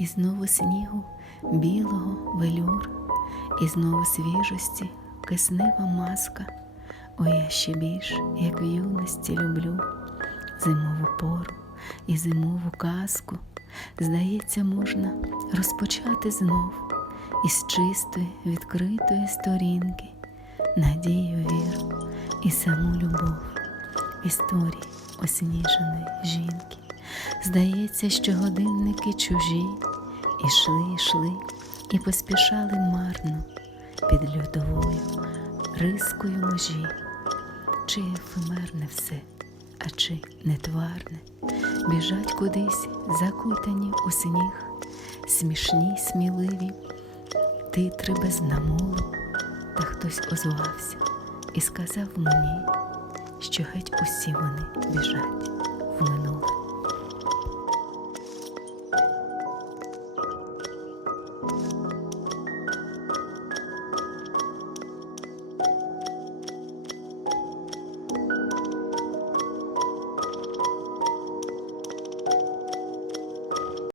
І знову снігу білого велюр, і знову свіжості киснева маска. Ой, я ще більш, як в юності люблю, зимову пору і зимову казку. Здається, можна розпочати знов із чистої, відкритої сторінки, надію, віру і саму любов історії осніженої жінки. Здається, що годинники чужі. Ішли, ішли і поспішали марно під льодовою рискою межі, чи ефемерне все, а чи нетварне, біжать кудись, закутані у сніг, смішні, сміливі, титри без намолу, та хтось озвався і сказав мені, що геть усі вони біжать в минуле.